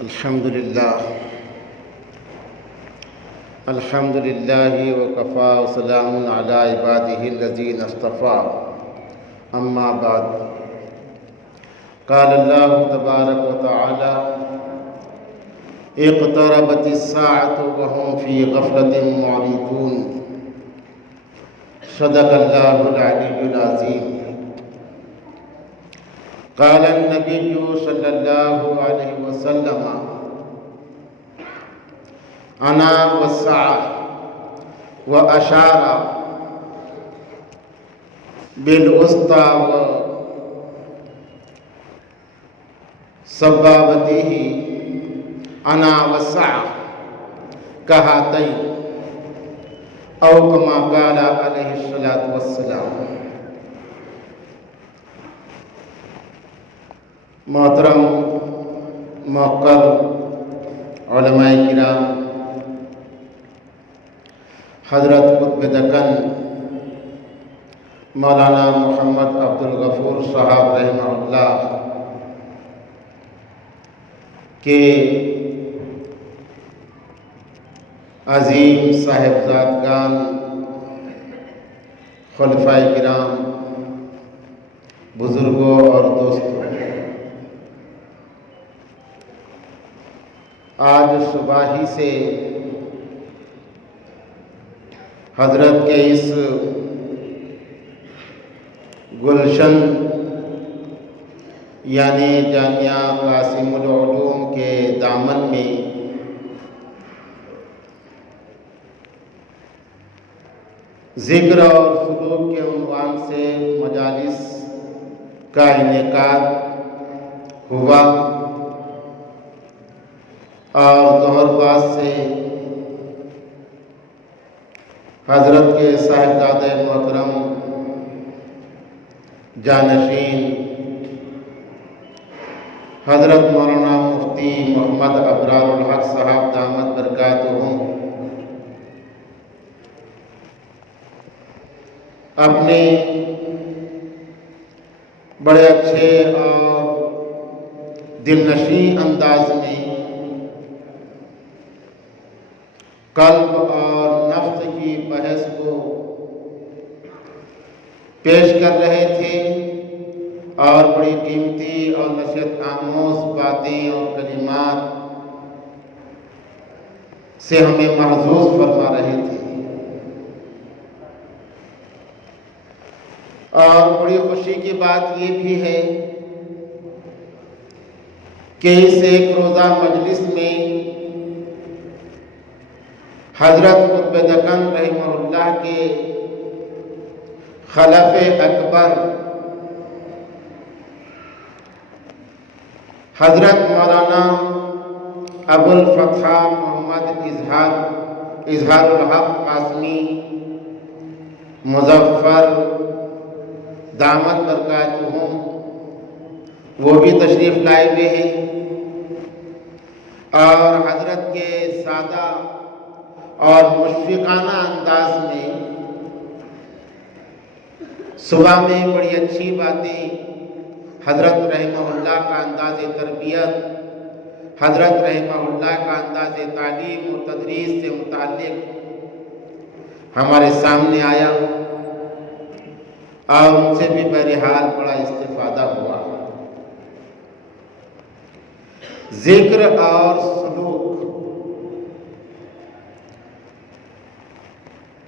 الحمد لله وكفى وسلام على عباده الذين اصطفى أما بعد قال الله تبارك وتعالى اقتربت الساعة وهم في غفلة معرضون صدق الله العلي العظيم قال النبي صلى الله عليه وسلم أنا والساعة وأشار بالوسطى وسبابته أنا والساعة كهاتين أو كما قال عليه الصلاة والسلام۔ محترم موقر علماء کرام، حضرت قطب دکن مولانا محمد عبدالغفور صاحب رحمہ اللہ کے عظیم صاحبزادگان، خلفائے کرام، بزرگوں اور دوستوں، آج صبح ہی سے حضرت کے اس گلشن یعنی جامعہ قاسم العلوم کے دامن میں ذکر اور سلوک کے عنوان سے مجالس کا انعقاد ہوا اور ظہر بعد سے حضرت کے صاحبزادہ محترم جانشین حضرت مولانا مفتی محمد ابرار الحق صاحب دامت برکاتہم اپنے بڑے اچھے اور دلنشین انداز میں قلب اور نفس کی بحث کو پیش کر رہے تھے اور بڑی قیمتی اور نصیحت آموز باتیں اور کلمات سے ہمیں محظوظ فرما رہے تھے، اور بڑی خوشی کی بات یہ بھی ہے کہ اس ایک روزہ مجلس میں حضرت قطب دکن رحمہ اللہ کے خلف اکبر حضرت مولانا ابو الفتح محمد اظہار الحق قاسمی مظفر دامت برکاتہم وہ بھی تشریف لائے ہوئے ہیں، اور حضرت کے سادہ اور مشفقانہ انداز میں صبح میں بڑی اچھی باتیں، حضرت رحمہ اللہ کا انداز تربیت، حضرت رحمہ اللہ کا انداز تعلیم و تدریس سے متعلق ہمارے سامنے آیا، اور ان سے بھی بہرحال بڑا استفادہ ہوا۔ ذکر اور سلوک،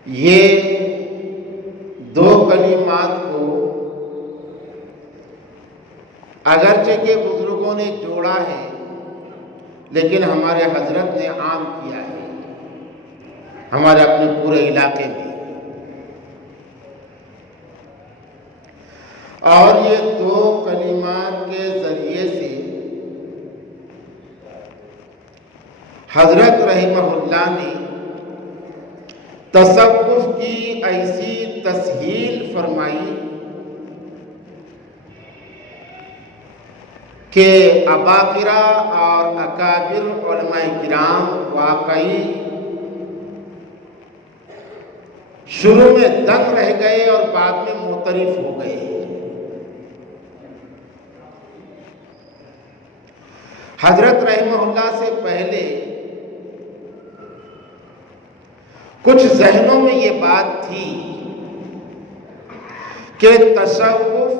یہ دو کلمات کو اگرچہ کہ بزرگوں نے جوڑا ہے لیکن ہمارے حضرت نے عام کیا ہے ہمارے اپنے پورے علاقے میں، اور یہ دو کلمات کے ذریعے سے حضرت رحمہ اللہ نے تصوف کی ایسی تسہیل فرمائی کہ اباقرہ اور اکابر علماء کرام واقعی شروع میں دنگ رہ گئے اور بعد میں معترف ہو گئے، حضرت رحمہ اللہ سے پہلے کچھ ذہنوں میں یہ بات تھی کہ تصوف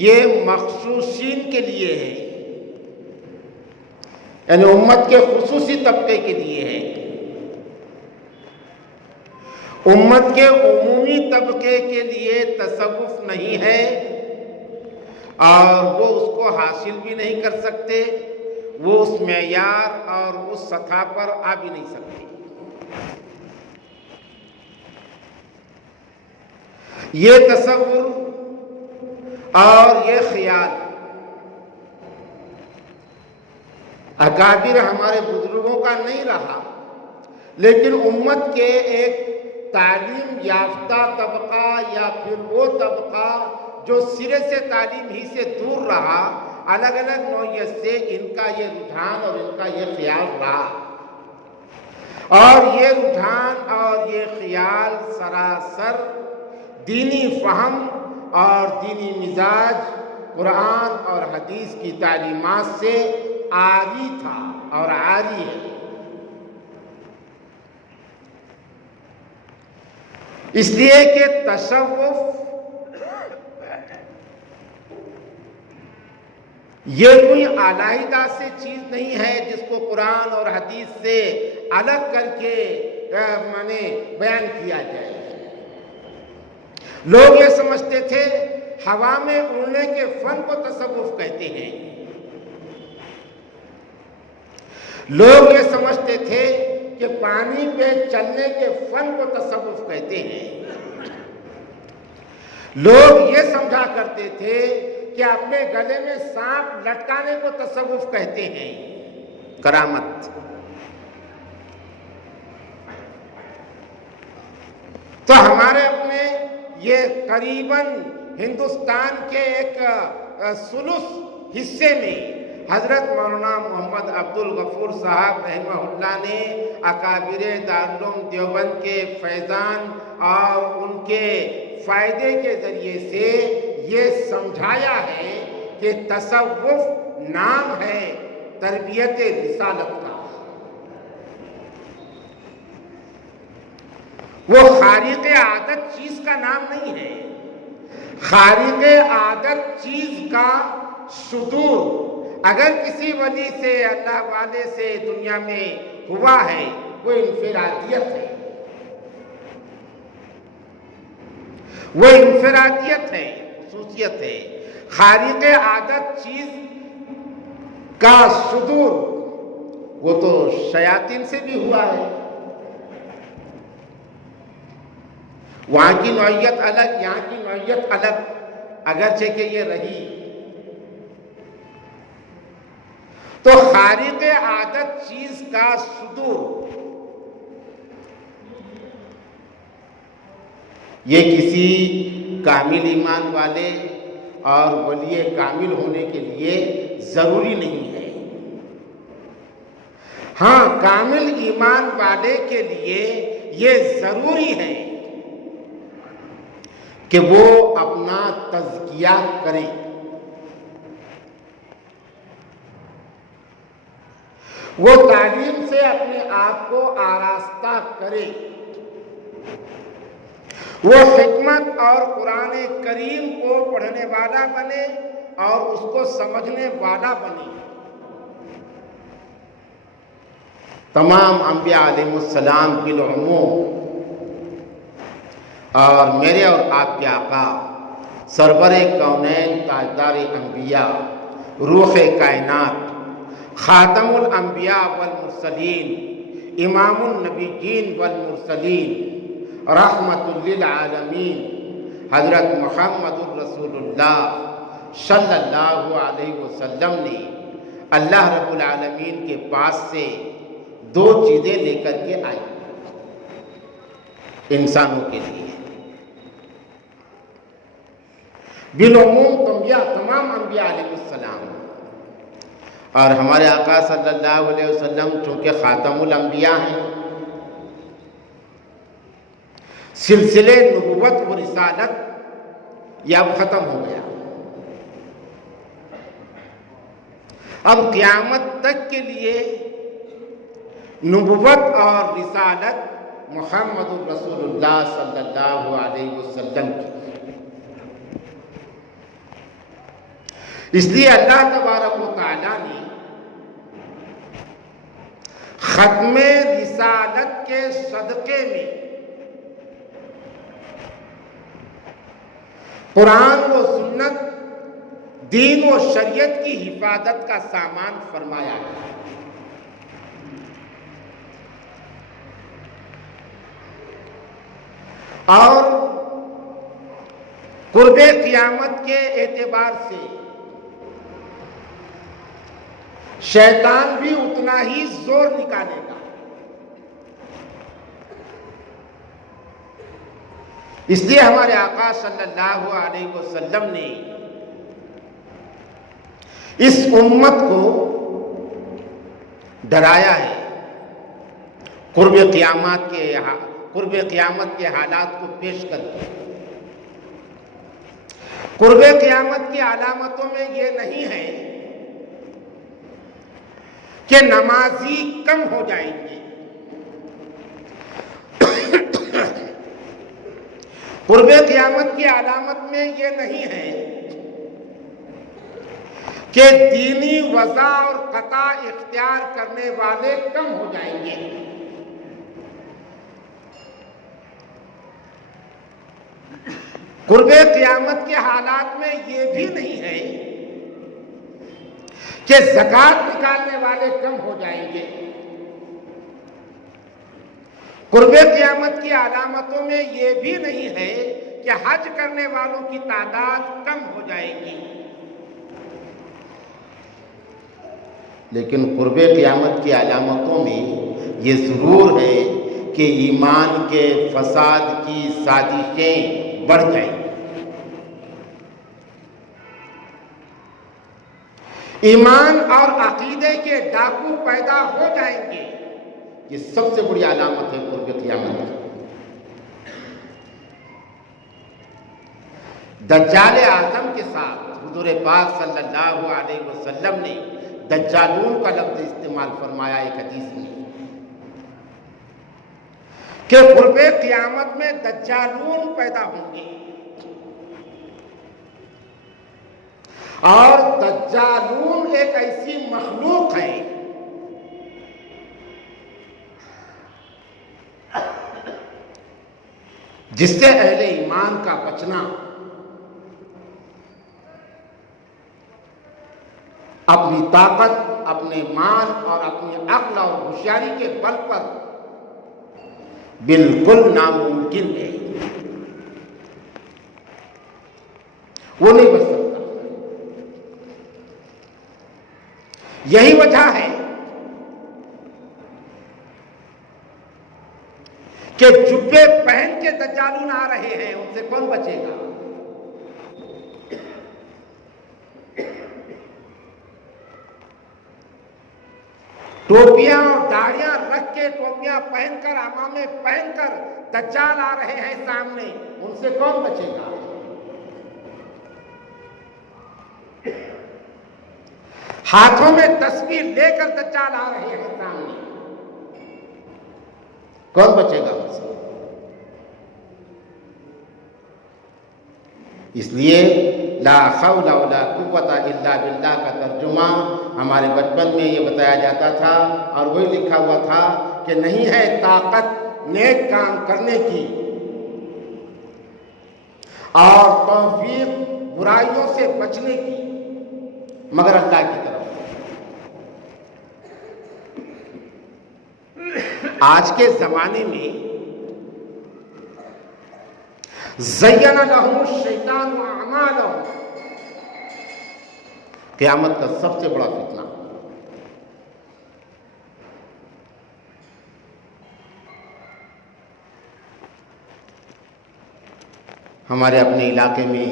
یہ مخصوصین کے لیے ہے، یعنی امت کے خصوصی طبقے کے لیے ہے، امت کے عمومی طبقے کے لیے تصوف نہیں ہے، اور وہ اس کو حاصل بھی نہیں کر سکتے، وہ اس معیار اور اس سطح پر آ بھی نہیں سکتے۔ یہ تصور اور یہ خیال اکابر ہمارے بزرگوں کا نہیں رہا، لیکن امت کے ایک تعلیم یافتہ طبقہ یا پھر وہ طبقہ جو سرے سے تعلیم ہی سے دور رہا، الگ الگ نوعیت سے ان کا یہ رجحان اور ان کا یہ خیال رہا، اور یہ رجحان اور یہ خیال سراسر دینی فہم اور دینی مزاج قرآن اور حدیث کی تعلیمات سے عاری تھا اور عاری ہے۔ اس لیے کہ تصوف یہ کوئی علیحدہ سے چیز نہیں ہے جس کو قرآن اور حدیث سے الگ کر کے بیان کیا جائے۔ لوگ یہ سمجھتے تھے ہوا میں اڑنے کے فن کو تصوف کہتے ہیں، لوگ یہ سمجھتے تھے کہ پانی پہ چلنے کے فن کو تصوف کہتے ہیں، لوگ یہ سمجھا کرتے تھے کہ اپنے گلے میں سانپ لٹکانے کو تصوف کہتے ہیں، کرامت۔ تو ہمارے اپنے یہ قریباً ہندوستان کے ایک ثلث حصے میں حضرت مولانا محمد عبد الغفور صاحب رحمہ اللہ نے اکابر دارالعلوم دیوبند کے فیضان اور ان کے فائدے کے ذریعے سے یہ سمجھایا ہے کہ تصوف نام ہے تربیت رسالت کا، وہ خارق عادت چیز کا نام نہیں ہے۔ خارق عادت چیز کا صدور اگر کسی ولی سے، اللہ والے سے دنیا میں ہوا ہے، وہ انفرادیت ہے، وہ انفرادیت ہے، خصوصیت ہے۔ خارق عادت چیز کا صدور وہ تو شیاطین سے بھی ہوا ہے، وہاں کی نوعیت الگ، یہاں کی نوعیت الگ، اگرچہ کہ یہ رہی۔ تو خارق عادت چیز کا صدور یہ کسی کامل ایمان والے اور ولی کامل ہونے کے لیے ضروری نہیں ہے۔ ہاں، کامل ایمان والے کے لیے یہ ضروری ہے کہ وہ اپنا تزکیہ کرے، وہ تعلیم سے اپنے آپ کو آراستہ کرے، وہ حکمت اور قرآن کریم کو پڑھنے والا بنے اور اس کو سمجھنے والا بنے۔ تمام انبیاء علیہ السلام بالعموم اور میرے اور آپ کے آقا سرور کونین، تاجدار انبیاء، روح کائنات، خاتم الانبیاء والمرسلین، امام النبیین والمرسلین، رحمت للعالمین، حضرت محمد الرسول اللہ صلی اللہ علیہ وسلم نے اللہ رب العالمین کے پاس سے دو چیزیں لے کر کے آئی انسانوں کے لیے۔ بالعموم تمام انبیاء علیہ السلام اور ہمارے آقا صلی اللہ علیہ وسلم چونکہ خاتم الانبیاء ہیں، سلسلے نبوت و رسالت یہ اب ختم ہو گیا۔ اب قیامت تک کے لیے نبوت اور رسالت محمد الرسول اللہ صلی اللہ علیہ وسلم کی. اس لیے اللہ تبارک و تعالیٰ نے ختم رسالت کے صدقے میں قرآن و سنت، دین و شریعت کی حفاظت کا سامان فرمایا ہے. اور قرب قیامت کے اعتبار سے شیطان بھی اتنا ہی زور نکالے گا. اس لیے ہمارے آقا صلی اللہ علیہ وسلم نے اس امت کو ڈرایا ہے قرب قیامت کے حالات کو پیش کر کے. قرب قیامت کی علامتوں میں یہ نہیں ہے کہ نمازی کم ہو جائیں گے. قرب قیامت کی علامت میں یہ نہیں ہے کہ دینی وضع اور قطع اختیار کرنے والے کم ہو جائیں گے. قرب قیامت کے حالات میں یہ بھی نہیں ہے کہ زکوٰۃ نکالنے والے کم ہو جائیں گے. قرب قیامت کی علامتوں میں یہ بھی نہیں ہے کہ حج کرنے والوں کی تعداد کم ہو جائے گی. لیکن قرب قیامت کی علامتوں میں یہ ضرور ہے کہ ایمان کے فساد کی سازشیں بڑھ جائیں گی. ایمان اور عقیدے کے ڈاکو پیدا ہو جائیں گے. یہ سب سے بڑی علامت ہے قرب قیامت کی. دجال اعظم کے ساتھ حضور پاک صلی اللہ علیہ وسلم نے دجالون کا لفظ استعمال فرمایا ایک حدیث میں کہ قرب قیامت میں دجالون پیدا ہوں گے. اور دجالون ایک ایسی مخلوق ہے جس سے اہل ایمان کا بچنا اپنی طاقت، اپنے مال اور اپنی عقل اور ہوشیاری کے بل پر بالکل ناممکن ہے. وہ نہیں بچ سکتا. یہی وجہ ہے کہ جبے پہن کے دجالون آ رہے ہیں. ان سے کون بچے گا؟ ٹوپیاں اور داڑیاں رکھ کے، ٹوپیاں پہن کر، عمامے پہن کر دجال آ رہے ہیں سامنے. ان سے کون بچے گا؟ ہاتھوں میں تسبیح لے کر دجال آ رہے ہیں سامنے. کون بچے گا ان سے؟ اس لیے لا حول ولا قوت الا باللہ کا ترجمہ ہمارے بچپن میں یہ بتایا جاتا تھا اور وہی لکھا ہوا تھا کہ نہیں ہے طاقت نیک کام کرنے کی اور توفیق برائیوں سے بچنے کی مگر اللہ کی طرف. آج کے زمانے میں زین لہم الشیطان اعمالہم قیامت کا سب سے بڑا فتنہ. ہمارے اپنے علاقے میں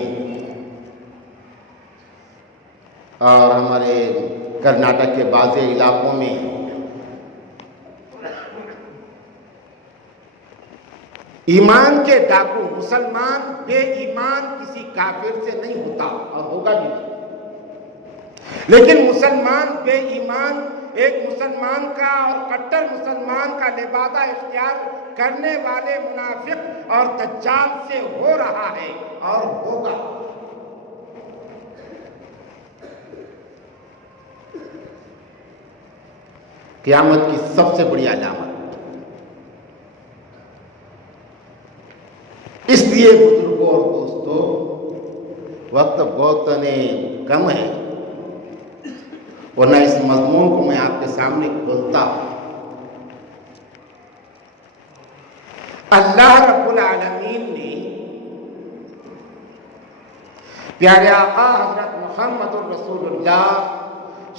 اور ہمارے کرناٹک کے بعض علاقوں میں ایمان کے ڈاکو، مسلمان بے ایمان کسی کافر سے نہیں ہوتا اور ہوگا بھی نہیں. لیکن مسلمان بے ایمان ایک مسلمان کا اور کٹر مسلمان کا لبادہ اختیار کرنے والے منافق اور دجال سے ہو رہا ہے اور ہوگا۔ قیامت کی سب سے بڑی علامت، اس لیے بزرگوں اور دوستوں، وقت بہت کم ہے ورنہ اس مضمون کو میں آپ کے سامنے کھولتا ہوں۔ اللہ رب العالمین نے پیارے آقا حضرت محمد الرسول اللہ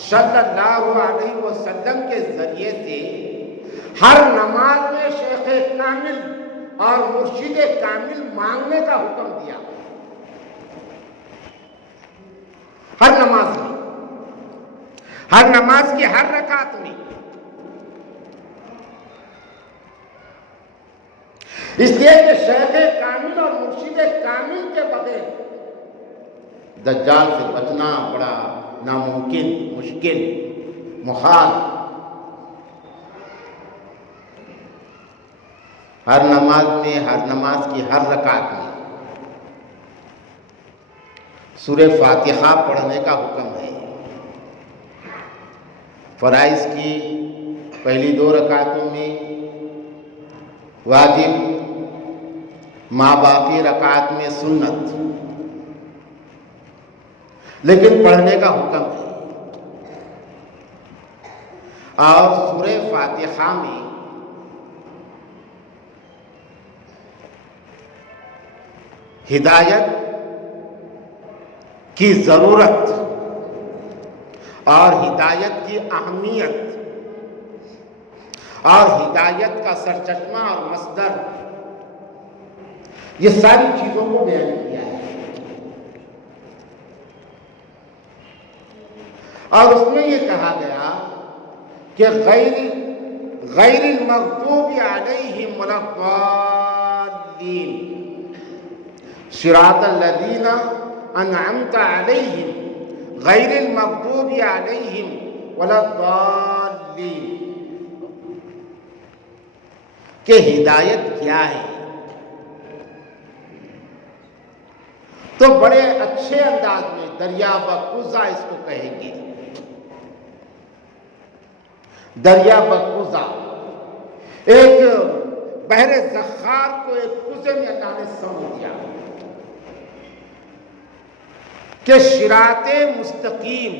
صلی اللہ علیہ وسلم کے ذریعے سے ہر نماز میں شیخ کامل اور مرشد کامل مانگنے کا حکم دیا، ہر نماز میں، ہر نماز کی ہر رکعت میں۔ اس لیے کہ شیخ کامل اور مرشد کامل کے بغیر دجال سے بچنا بڑا ناممکن، مشکل، محال۔ ہر نماز میں، ہر نماز کی ہر رکعت میں سورہ فاتحہ پڑھنے کا حکم ہے۔ فرائض کی پہلی 2 رکعتوں میں، واجب ماں باقی رکعت میں سنت، لیکن پڑھنے کا حکم ہے۔ اور سورہ فاتحہ میں ہدایت کی ضرورت اور ہدایت کی اہمیت اور ہدایت کا سرچشمہ اور مصدر، یہ ساری چیزوں کو بیان کیا ہے۔ اور اس میں یہ کہا گیا کہ غیر المغضوب علیہم ولا الضالین صراط الذین انعمت علیہم غیر المغضوب علیہم ولا الضالین، کہ ہدایت کیا ہے؟ تو بڑے اچھے انداز میں دریا بقوزہ اس کو کہیں گے۔ دریا بقوزہ، ایک بحر زخار کو ایک کوزے میں اللہ نے سمجھ دیا کہ صراط مستقیم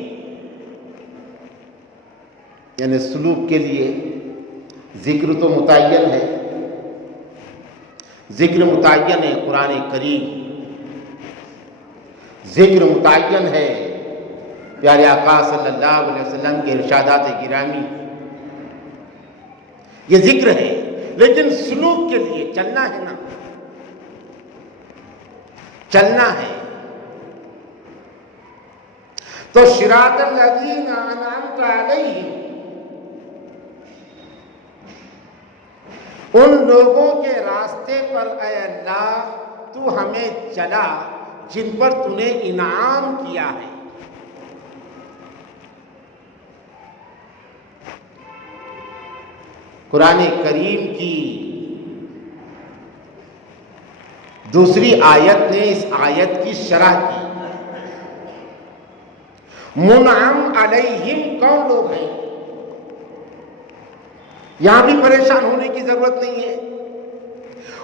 یعنی سلوک کے لیے ذکر تو متعین ہے، ذکر متعین ہے قرآن کریم، ذکر متعین ہے پیارے آقا صلی اللہ علیہ وسلم کے ارشادات گرامی، یہ ذکر ہے، لیکن سلوک کے لیے چلنا ہے نا، چلنا ہے۔ تو صراط الذین انعمت علیہم، ان لوگوں کے راستے پر اے اللہ تو ہمیں چلا جن پر تو نے انعام کیا ہے۔ قرآن کریم کی دوسری آیت نے اس آیت کی شرح کی۔ منعم علیہم کون لوگ ہیں؟ یہاں بھی پریشان ہونے کی ضرورت نہیں ہے۔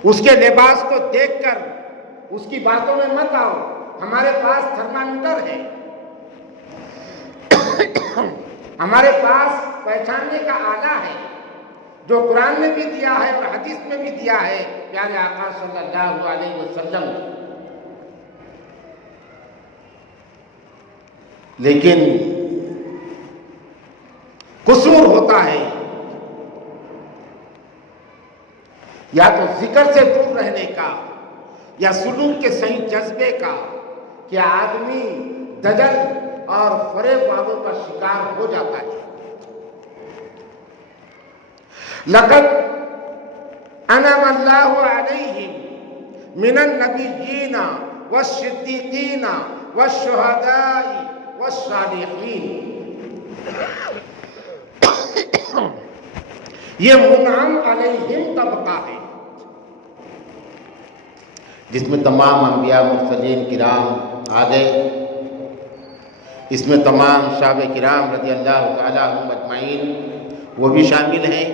اس کے لباس کو دیکھ کر اس کی باتوں میں مت آؤ، ہمارے پاس تھرمامیٹر ہے، ہمارے پاس پہچاننے کا آلہ ہے جو قرآن میں بھی دیا ہے اور حدیث میں بھی دیا ہے پیارے آقا صلی اللہ علیہ وسلم نے۔ لیکن قصور ہوتا ہے یا تو ذکر سے دور رہنے کا یا سلوک کے صحیح جذبے کا کہ آدمی دجل اور فریب والوں کا شکار ہو جاتا ہے۔ لقد انعم اللہ علیہم من النبیین والصدیقین والشہداء والصالحین، یہ منعم علیہم طبقہ ہے جس میں تمام انبیاء مرسلین کرام آ گئے، اس میں تمام صحابہ کرام رضی اللہ تعالیٰ عنہم اجمعین وہ بھی شامل ہیں،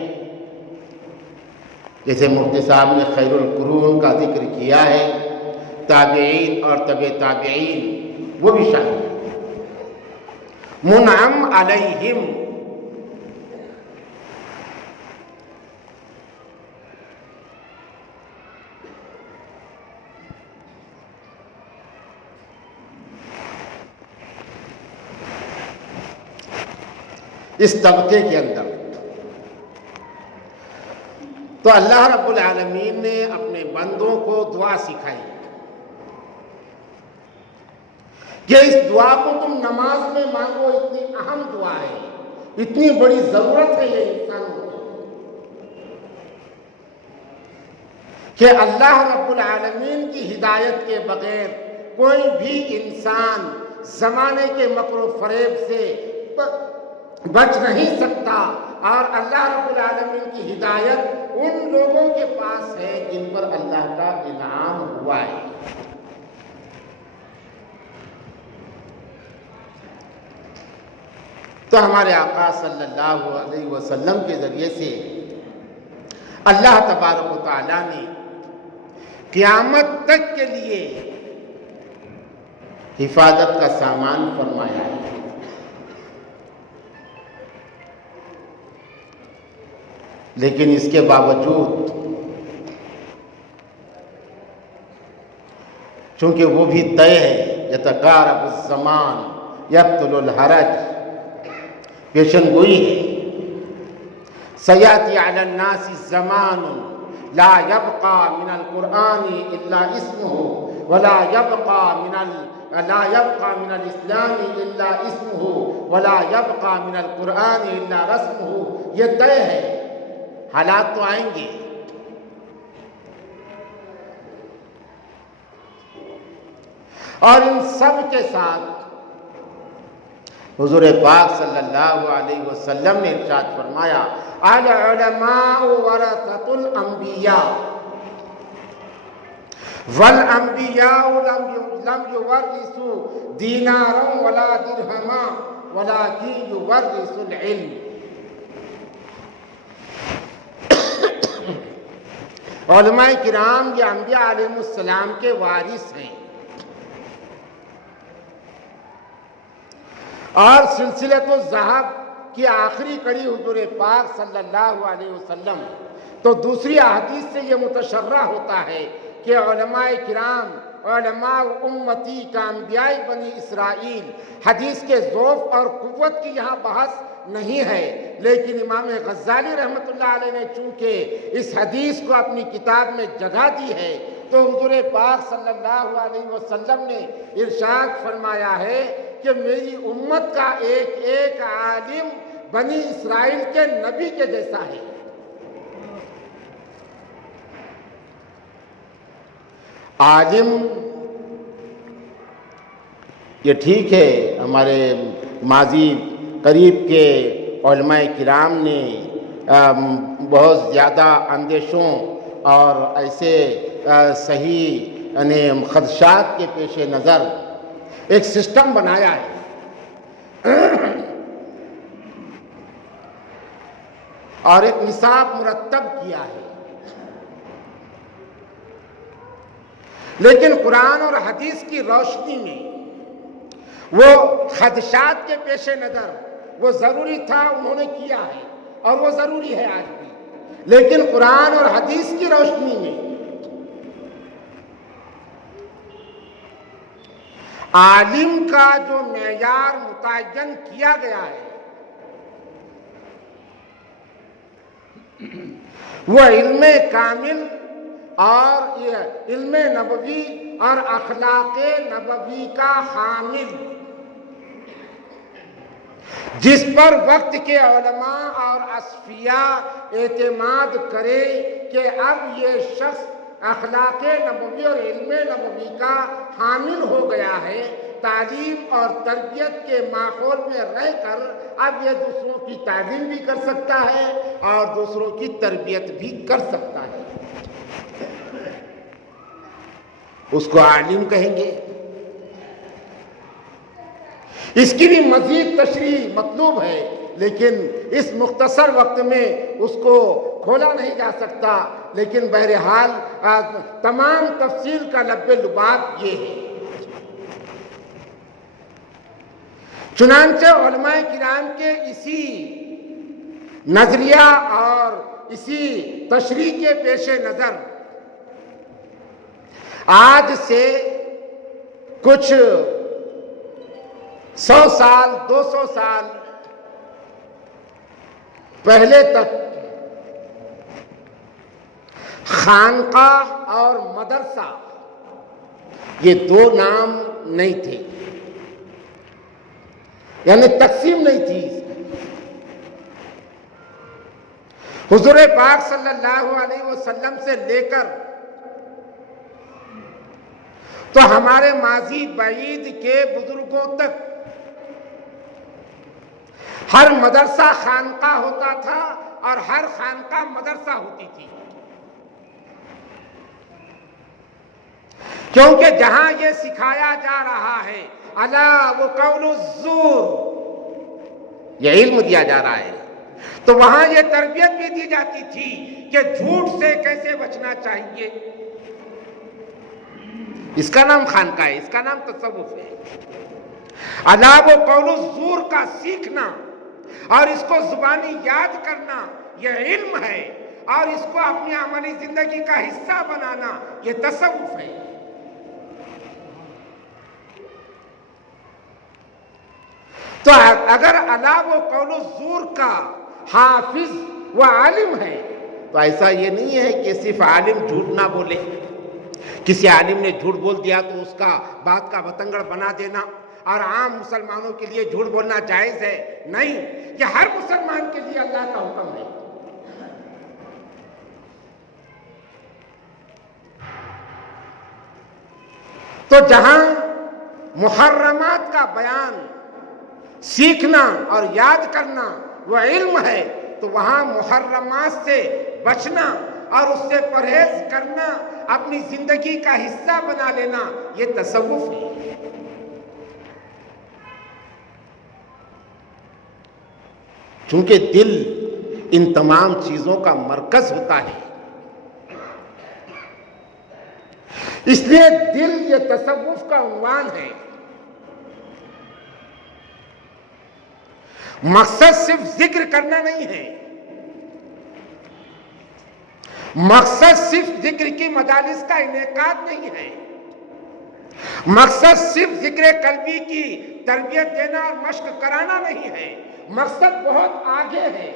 جیسے مفتی صاحب نے خیر القرون کا ذکر کیا ہے، تابعین اور تبع تابعین وہ بھی شامل ہیں۔ منعم علیہم، اس طبقے کے اندر تو اللہ رب العالمین نے اپنے بندوں کو دعا سکھائی کہ اس دعا کو تم نماز میں مانگو، اتنی اہم دعا ہے، اتنی بڑی ضرورت ہے یہ انسانوں کی کہ اللہ رب العالمین کی ہدایت کے بغیر کوئی بھی انسان زمانے کے مکر و فریب سے بچ نہیں سکتا، اور اللہ رب العالمین کی ہدایت ان لوگوں کے پاس ہے جن پر اللہ کا انعام ہوا ہے۔ تو ہمارے آقا صلی اللہ علیہ وسلم کے ذریعے سے اللہ تبارک و تعالیٰ نے قیامت تک کے لیے حفاظت کا سامان فرمایا ہے۔ لیکن اس کے باوجود چونکہ وہ بھی طے ہے، یتقارب الزمان یبطل الحرج، پیشن گوئی ہے، سیاتی علی الناس زمان لا یبقى من القرآن الا اسمه ولا يبقى من الاسلام الا اسمه ولا يبقى من القرآن الا رسمه، یہ طے ہے، حالات تو آئیں گے، اور ان سب کے ساتھ حضور پاک صلی اللہ علیہ وسلم نے ارشاد فرمایا، العلماء ورثۃ الانبیاء والانبیاء لم یورثوا دینارا ولا درہما ولکن یورثوا العلم۔ علماء کرام یہ انبیاء علیہ السلام کے وارث ہیں، اور سلسلۃ الذہب کی آخری کڑی حضور پاک صلی اللہ علیہ وسلم، تو دوسری احادیث سے یہ متشرح ہوتا ہے کہ علماء کرام، علماء امتی کا انبیاء بنی اسرائیل، حدیث کے ذوق اور قوت کی یہاں بحث نہیں ہے، لیکن امام غزالی رحمۃ اللہ علیہ نے چونکہ اس حدیث کو اپنی کتاب میں جگہ دی ہے، تو حضور پاک صلی اللہ علیہ وسلم نے ارشاد فرمایا ہے کہ میری امت کا ایک ایک عالم بنی اسرائیل کے نبی کے جیسا ہے۔ عالم یہ ٹھیک ہے، ہمارے ماضی قریب کے علماء کرام نے بہت زیادہ اندیشوں اور ایسے صحیح خدشات کے پیش نظر ایک سسٹم بنایا ہے اور ایک نصاب مرتب کیا ہے، لیکن قرآن اور حدیث کی روشنی میں وہ خدشات کے پیش نظر وہ ضروری تھا، انہوں نے کیا ہے اور وہ ضروری ہے آج بھی، لیکن قرآن اور حدیث کی روشنی میں عالم کا جو معیار متعین کیا گیا ہے وہ علم کامل اور یہ علم نبوی اور اخلاق نبوی کا حامل، جس پر وقت کے علماء اور اصفیاء اعتماد کرے کہ اب یہ شخص اخلاق نبوی اور علم نبوی کا حامل ہو گیا ہے، تعلیم اور تربیت کے ماحول میں رہ کر اب یہ دوسروں کی تعلیم بھی کر سکتا ہے اور دوسروں کی تربیت بھی کر سکتا ہے. اس کو عالم کہیں گے. اس کی بھی مزید تشریح مطلوب ہے، لیکن اس مختصر وقت میں اس کو کھولا نہیں جا سکتا. لیکن بہرحال تمام تفصیل کا لب لباب یہ ہے. چنانچہ علماء کرام کے اسی نظریہ اور اسی تشریح کے پیش نظر آج سے کچھ 100 سال 200 سال پہلے تک خانقاہ اور مدرسہ یہ دو نام نہیں تھے، یعنی تقسیم نہیں تھی. حضور پاک صلی اللہ علیہ وسلم سے لے کر تو ہمارے ماضی بعید کے بزرگوں تک ہر مدرسہ خانقاہ ہوتا تھا اور ہر خانقاہ مدرسہ ہوتی تھی. کیونکہ جہاں یہ سکھایا جا رہا ہے الا وقول الزور، یہ علم دیا جا رہا ہے، تو وہاں یہ تربیت بھی دی جاتی تھی کہ جھوٹ سے کیسے بچنا چاہیے. اس کا نام خانقاہ ہے، اس کا نام تصوف ہے. الا وقول الزور کا سیکھنا اور اس کو زبانی یاد کرنا یہ علم ہے، اور اس کو اپنی عملی زندگی کا حصہ بنانا یہ تصوف ہے. تو اگر الا وقول الزور کا حافظ و عالم ہے تو ایسا یہ نہیں ہے کہ صرف عالم جھوٹ نہ بولے. کسی عالم نے جھوٹ بول دیا تو اس کا بات کا بتنگڑ بنا دینا اور عام مسلمانوں کے لیے جھوٹ بولنا جائز ہے؟ نہیں، یہ ہر مسلمان کے لیے اللہ کا حکم ہے. تو جہاں محرمات کا بیان سیکھنا اور یاد کرنا وہ علم ہے، تو وہاں محرمات سے بچنا اور اس سے پرہیز کرنا اپنی زندگی کا حصہ بنا لینا یہ تصوف ہے. چونکہ دل ان تمام چیزوں کا مرکز ہوتا ہے، اس لیے دل یہ تصوف کا عنوان ہے. مقصد صرف ذکر کرنا نہیں ہے، مقصد صرف ذکر کی مجالس کا انعقاد نہیں ہے، مقصد صرف ذکر قلبی کی تربیت دینا اور مشق کرانا نہیں ہے. مقصد بہت آگے ہے.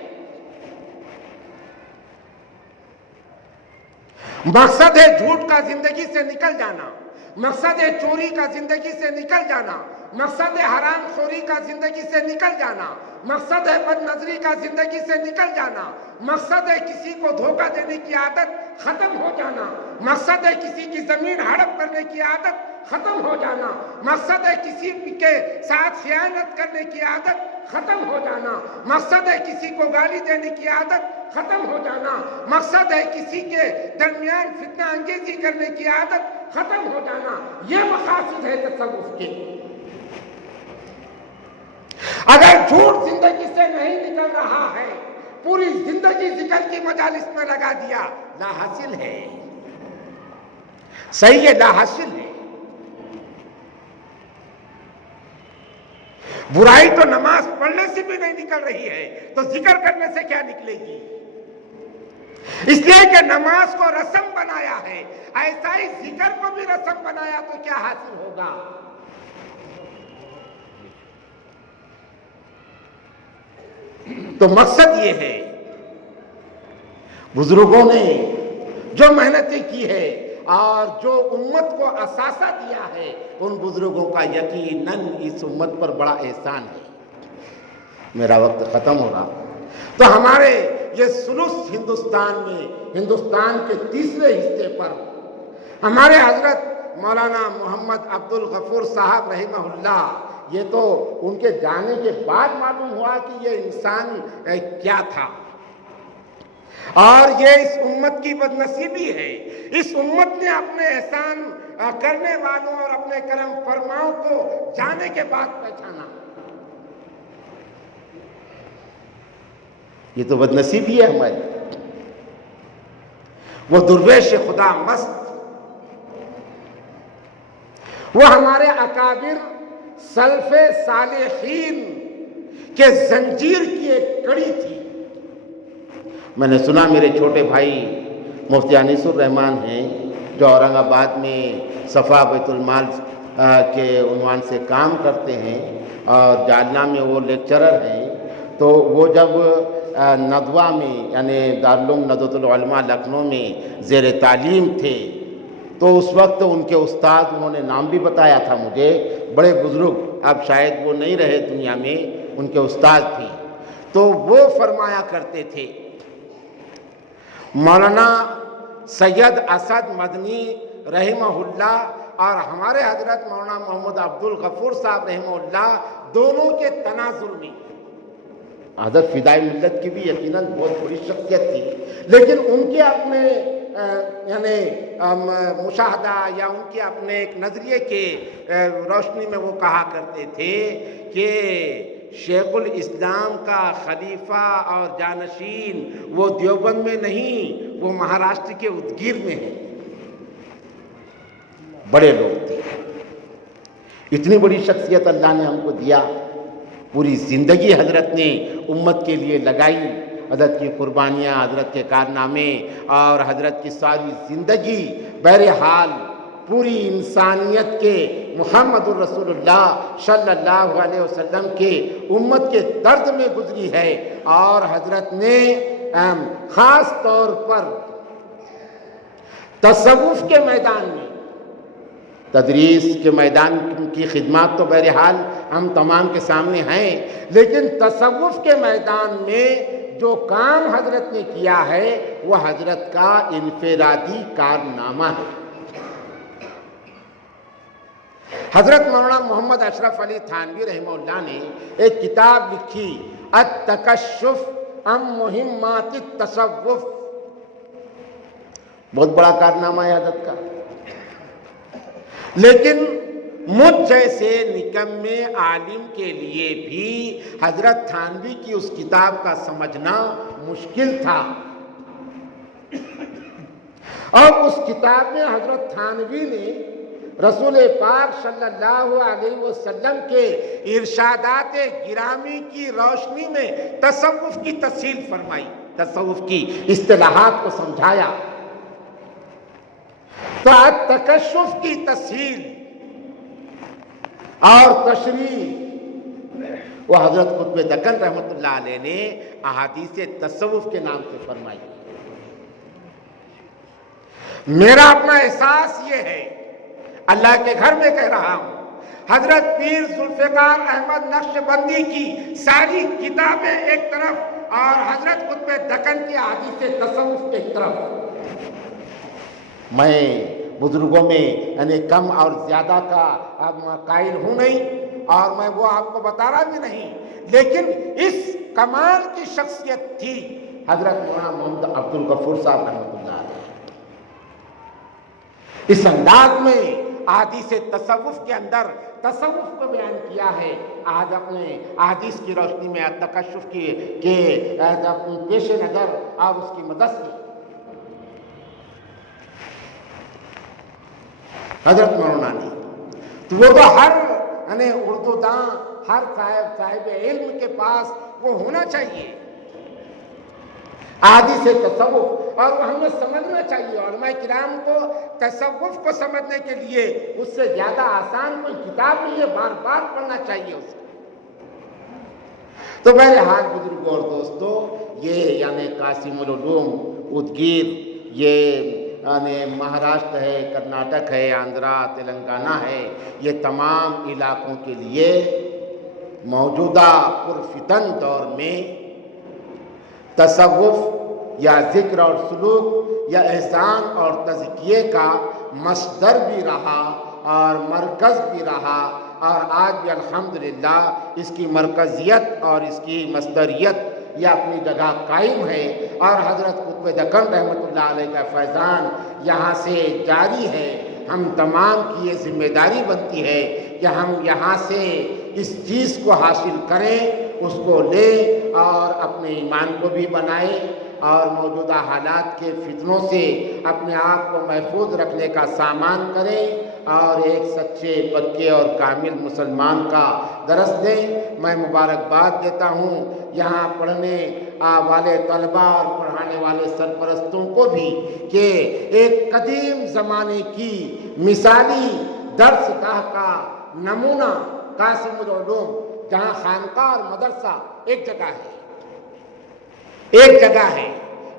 مقصد ہے جھوٹ کا زندگی سے نکل جانا، مقصد ہے چوری کا زندگی سے نکل جانا، مقصد ہے حرام خوری کا زندگی سے نکل جانا، مقصد ہے بد نظری کا زندگی سے نکل جانا، مقصد ہے کسی کو دھوکہ دینے کی عادت ختم ہو جانا، مقصد ہے کسی کی زمین ہڑپ کرنے کی عادت ختم ہو جانا، مقصد ہے کسی کے ساتھ خیانت کرنے کی عادت ختم ہو جانا، مقصد ہے کسی کو گالی دینے کی عادت ختم ہو جانا، مقصد ہے کسی کے درمیان فتنہ انگیزی کرنے کی عادت ختم ہو جانا. یہ مقاصد ہے تصوف کے. اگر جھوٹ زندگی سے نہیں نکل رہا ہے، پوری زندگی ذکر کی مجالس میں لگا دیا، لا حاصل ہے. صحیح ہے، لا حاصل ہے. برائی تو نماز پڑھنے سے بھی نہیں نکل رہی ہے، تو ذکر کرنے سے کیا نکلے گی؟ اس لیے کہ نماز کو رسم بنایا ہے، ایسا ہی ذکر کو بھی رسم بنایا تو کیا حاصل ہوگا؟ تو مقصد یہ ہے، بزرگوں نے جو محنتیں کی ہے اور جو امت کو اثاثہ دیا ہے، ان بزرگوں کا یقیناً اس امت پر بڑا احسان ہے. میرا وقت ختم ہو رہا. تو ہمارے یہ ثلث ہندوستان میں، ہندوستان کے تیسرے حصے پر ہمارے حضرت مولانا محمد عبد الغفور صاحب رحمہ اللہ، یہ تو ان کے جانے کے بعد معلوم ہوا کہ یہ انسان کیا تھا، اور یہ اس امت کی بدنصیبی ہے۔ اس امت نے اپنے احسان کرنے والوں اور اپنے کرم فرماؤں کو جانے کے بعد پہچانا۔ یہ تو بدنصیبی ہے ہماری۔ وہ درویش خدا مست، وہ ہمارے اکابر سلف صالحین کے زنجیر کی ایک کڑی تھی۔ میں نے سنا میرے چھوٹے بھائی مفتی انیس الرحمان ہیں جو اورنگ آباد میں صفا بیت المال کے عنوان سے کام کرتے ہیں اور جالنہ میں وہ لیکچرر ہیں، تو وہ جب ندوہ میں یعنی دارالعلوم ندوۃ العلماء لکھنؤ میں زیر تعلیم تھے، تو اس وقت ان کے استاد، انہوں نے نام بھی بتایا تھا مجھے، بڑے بزرگ، اب شاید وہ نہیں رہے دنیا میں، ان کے استاد تھے، تو وہ فرمایا کرتے تھے مولانا سید اسد مدنی رحمہ اللہ اور ہمارے حضرت مولانا محمد عبد الغفور صاحب رحمہ اللہ دونوں کے تناظر میں، حضرت فدائی ملت کی بھی یقیناً بہت بڑی شخصیت تھی، لیکن ان کے اپنے یعنی مشاہدہ یا ان کے اپنے ایک نظریے کے روشنی میں وہ کہا کرتے تھے کہ شیخ الاسلام کا خلیفہ اور جانشین وہ دیوبند میں نہیں، وہ مہاراشٹر کے ادگیر میں ہے۔ بڑے لوگ تھے، اتنی بڑی شخصیت اللہ نے ہم کو دیا، پوری زندگی حضرت نے امت کے لیے لگائی، حضرت کی قربانیاں، حضرت کے کارنامے اور حضرت کی ساری زندگی بہرحال پوری انسانیت کے محمد الرسول اللہ صلی اللہ علیہ وسلم کے امت کے درد میں گزری ہے، اور حضرت نے خاص طور پر تصوف کے میدان میں، تدریس کے میدان کی خدمات تو بہرحال ہم تمام کے سامنے ہیں، لیکن تصوف کے میدان میں جو کام حضرت نے کیا ہے وہ حضرت کا انفرادی کارنامہ ہے۔ حضرت مولانا محمد اشرف علی تھانوی رحمہ اللہ نے ایک کتاب لکھی، التکشف عن مہمات التصوف، بہت بڑا کارنامہ ہے حضرت کا، لیکن مجھ جیسے نکمے عالم کے لیے بھی حضرت تھانوی کی اس کتاب کا سمجھنا مشکل تھا، اور اس کتاب میں حضرت تھانوی نے رسول پاک صلی اللہ علیہ وسلم کے ارشادات گرامی کی روشنی میں تصوف کی تفصیل فرمائی، تصوف کی اصطلاحات کو سمجھایا۔ تو تکشف کی تفصیل اور تشریح وہ حضرت قطب دکن رحمۃ اللہ علیہ نے احادیث تصوف کے نام سے فرمائی۔ میرا اپنا احساس یہ ہے، اللہ کے گھر میں کہہ رہا ہوں، حضرت پیر ذوالفقار احمد نقشبندی کی ساری کتابیں ایک طرف اور حضرت قطب دکن کی احادیث تصوف ایک طرف۔ میں بزرگوں میں یعنی کم اور زیادہ کا قائل ہوں نہیں، اور میں وہ آپ کو بتا رہا بھی نہیں، لیکن اس کمال کی شخصیت تھی حضرت مولانا محمد عبد الغفور صاحب رحمۃ اللہ علیہ۔ اس انداز میں احادیث تصوف کے اندر تصوف کو بیان کیا ہے، آج اپنے احادیث کی روشنی میں تکشف کے پیش نظر اور اس کی مدد سے حضرت مولانا نے تو وہ تو ہر یعنی اردو داں، ہر صاحب علم کے پاس وہ ہونا چاہیے احادیث تصوف، اور وہ ہمیں سمجھنا چاہیے۔ علماء کرام کو تصوف کو سمجھنے کے لیے اس سے زیادہ آسان کوئی کتاب نہیں ہے، بار بار پڑھنا چاہیے اسے۔ تو بہرحال بزرگوں اور دوستوں، یہ یعنی قاسم العلوم ادگیر، یہ یعنی مہاراشٹر ہے، کرناٹک ہے، آندھرا، تلنگانہ ہے، یہ تمام علاقوں کے لیے موجودہ پرفتن دور میں تصوف یا ذکر اور سلوک یا احسان اور تزکیے کا مصدر بھی رہا اور مرکز بھی رہا، اور آج بھی الحمدللہ اس کی مرکزیت اور اس کی مصدریت یہ اپنی جگہ قائم ہے، اور حضرت قطب دکن رحمۃ اللہ علیہ کا فیضان یہاں سے جاری ہے۔ ہم تمام کی یہ ذمہ داری بنتی ہے کہ ہم یہاں سے اس چیز کو حاصل کریں، اس کو لیں اور اپنے ایمان کو بھی بنائیں، اور موجودہ حالات کے فتنوں سے اپنے آپ کو محفوظ رکھنے کا سامان کریں، اور ایک سچے پکے اور کامل مسلمان کا درس دیں۔ میں مبارکباد دیتا ہوں یہاں پڑھنے والے طلباء اور پڑھانے والے سرپرستوں کو بھی کہ ایک قدیم زمانے کی مثالی درس گاہ کا نمونہ قاسم العلوم، جہاں خانقاہ اور مدرسہ ایک جگہ ہے،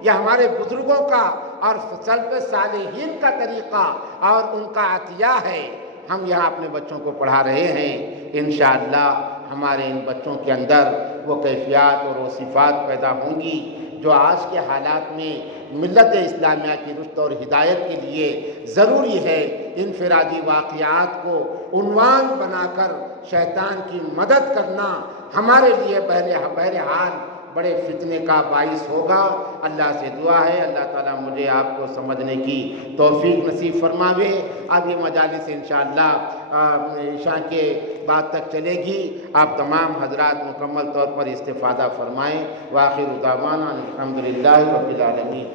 یہ ہمارے بزرگوں کا اور سلف صالحین کا طریقہ اور ان کا عطیہ ہے۔ ہم یہاں اپنے بچوں کو پڑھا رہے ہیں، انشاءاللہ ہمارے ان بچوں کے اندر وہ کیفیات اور وہ صفات پیدا ہوں گی جو آج کے حالات میں ملت اسلامیہ کی رشد اور ہدایت کے لیے ضروری ہے۔ انفرادی واقعات کو عنوان بنا کر شیطان کی مدد کرنا ہمارے لیے بہرحال بڑے فتنے کا باعث ہوگا۔ اللہ سے دعا ہے اللہ تعالیٰ مجھے آپ کو سمجھنے کی توفیق نصیب فرماوے۔ اب یہ مجالس انشاءاللہ عشاء کے بعد تک چلے گی، آپ تمام حضرات مکمل طور پر استفادہ فرمائیں۔ وآخر دعوانا الحمدللہ رب العالمین۔